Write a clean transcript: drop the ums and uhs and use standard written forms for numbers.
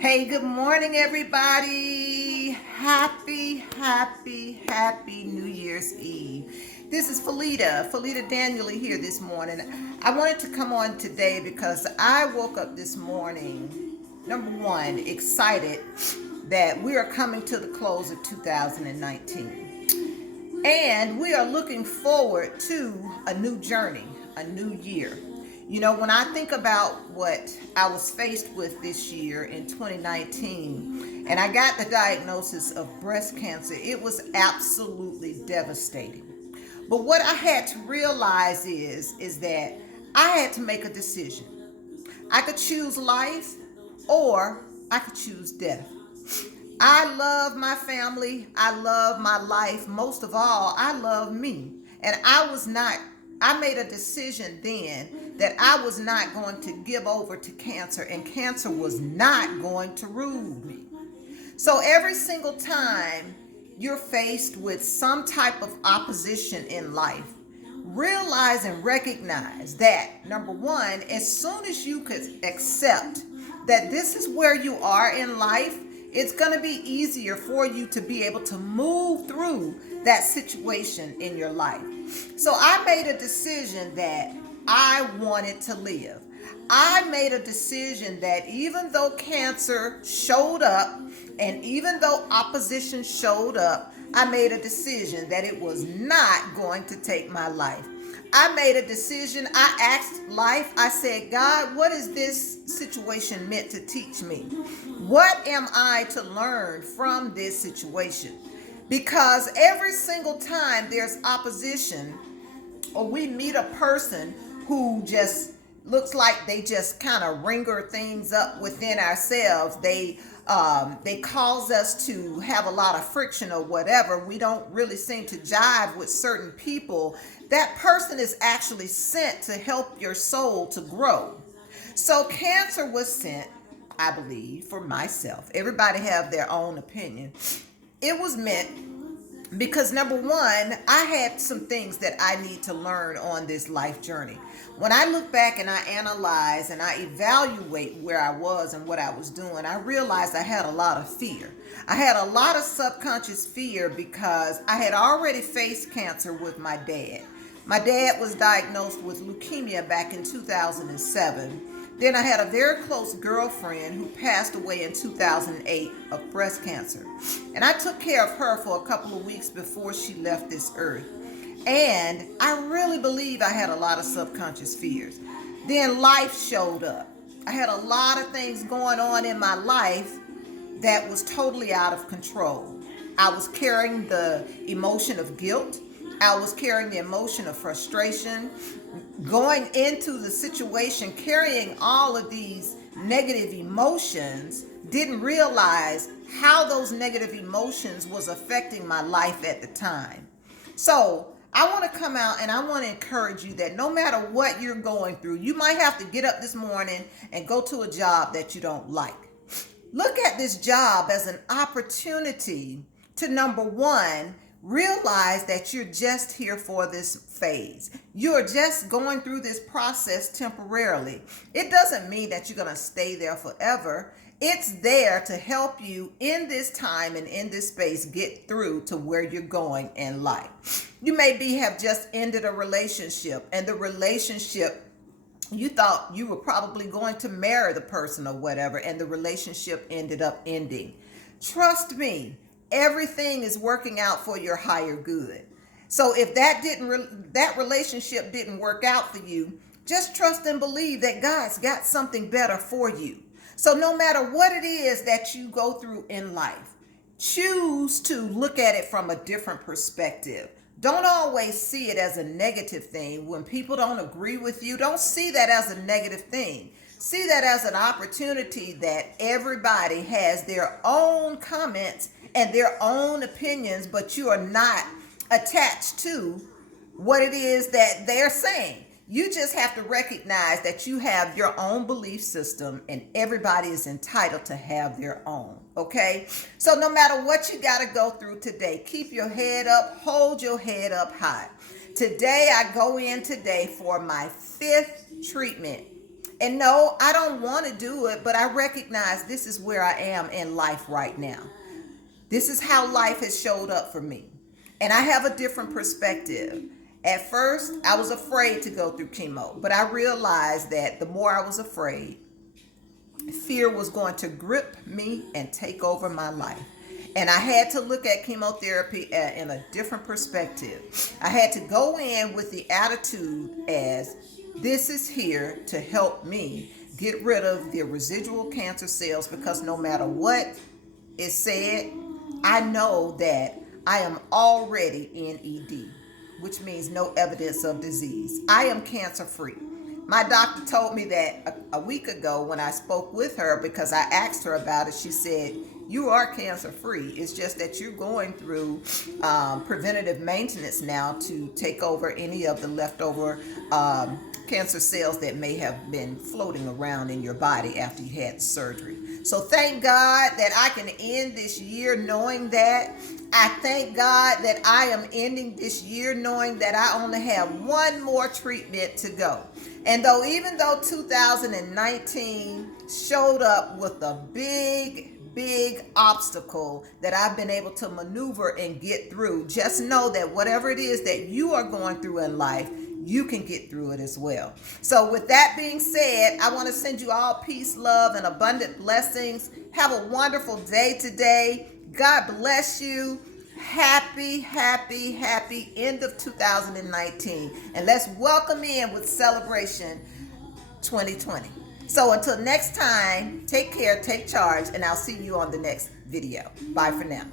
Hey, good morning, everybody. Happy New Year's Eve. This is Felita Danieli here this morning. I wanted to come on today because I woke up this morning, number one, excited that we are coming to the close of 2019. And we are looking forward to a new journey, a new year. You know, when I think about what I was faced with this year in 2019, and I got the diagnosis of breast cancer, it was absolutely devastating. But what I had to realize is that I had to make a decision. I could choose life or I could choose death. I love my family. I love my life. Most of all, I love me. And I made a decision then that I was not going to give over to cancer, and cancer was not going to rule me. So every single time you're faced with some type of opposition in life, realize and recognize that, number one, as soon as you could accept that this is where you are in life, it's going to be easier for you to be able to move through that situation in your life. So I made a decision that I wanted to live. I made a decision that even though cancer showed up and even though opposition showed up, I made a decision that it was not going to take my life. I made a decision. I asked life, I said, God, what is this situation meant to teach me? What am I to learn from this situation? Because every single time there's opposition, or we meet a person who just looks like they just kind of wringer things up within ourselves. They cause us to have a lot of friction or whatever. We don't really seem to jive with certain people. That person is actually sent to help your soul to grow. So cancer was sent, I believe, for myself. Everybody have their own opinion. It was meant because, number one, I had some things that I need to learn on this life journey. When I look back and I analyze and I evaluate where I was and what I was doing, I realized I had a lot of fear. I had a lot of subconscious fear because I had already faced cancer with my dad. My dad was diagnosed with leukemia back in 2007. Then I had a very close girlfriend who passed away in 2008 of breast cancer. And I took care of her for a couple of weeks before she left this earth. And I really believe I had a lot of subconscious fears. Then life showed up. I had a lot of things going on in my life that was totally out of control. I was carrying the emotion of guilt. I was carrying the emotion of frustration, going into the situation, carrying all of these negative emotions, didn't realize how those negative emotions was affecting my life at the time. So I want to come out and I want to encourage you that no matter what you're going through, you might have to get up this morning and go to a job that you don't like. Look at this job as an opportunity to, number one, realize that you're just here for this phase. You're just going through this process temporarily. It doesn't mean that you're going to stay there forever. It's there to help you in this time and in this space get through to where you're going in life. You maybe have just ended a relationship, and the relationship, you thought you were probably going to marry the person or whatever, and the relationship ended up ending. Trust me, everything is working out for your higher good. So if that relationship didn't work out for you, just trust and believe that God's got something better for you. So no matter what it is that you go through in life, choose to look at it from a different perspective. Don't always see it as a negative thing. When people don't agree with you, don't see that as a negative thing. See that as an opportunity that everybody has their own comments and their own opinions, but you are not attached to what it is that they're saying. You just have to recognize that you have your own belief system and everybody is entitled to have their own, okay? So no matter what you got to go through today, keep your head up, hold your head up high. Today I go in today for my 5th treatment And no, I don't want to do it, but I recognize this is where I am in life right now. This is how life has showed up for me. And I have a different perspective. At first, I was afraid to go through chemo, but I realized that the more I was afraid, fear was going to grip me and take over my life. And I had to look at chemotherapy in a different perspective. I had to go in with the attitude as this is here to help me get rid of the residual cancer cells, because no matter what is said, I know that I am already in ED, which means no evidence of disease. I am cancer free. My doctor told me that a week ago when I spoke with her, because I asked her about it. She said, you are cancer free. It's just that you're going through preventative maintenance now to take over any of the leftover cancer cells that may have been floating around in your body after you had surgery. So thank God that I can end this year knowing that. I thank God that I am ending this year knowing that I only have one more treatment to go. And even though 2019 showed up with a big obstacle that I've been able to maneuver and get through, just know that whatever it is that you are going through in life, you can get through it as well. So with that being said, I want to send you all peace, love, and abundant blessings. Have a wonderful day today. God bless you. Happy end of 2019. And let's welcome in with celebration 2020. So until next time, take care, take charge, and I'll see you on the next video. Bye for now.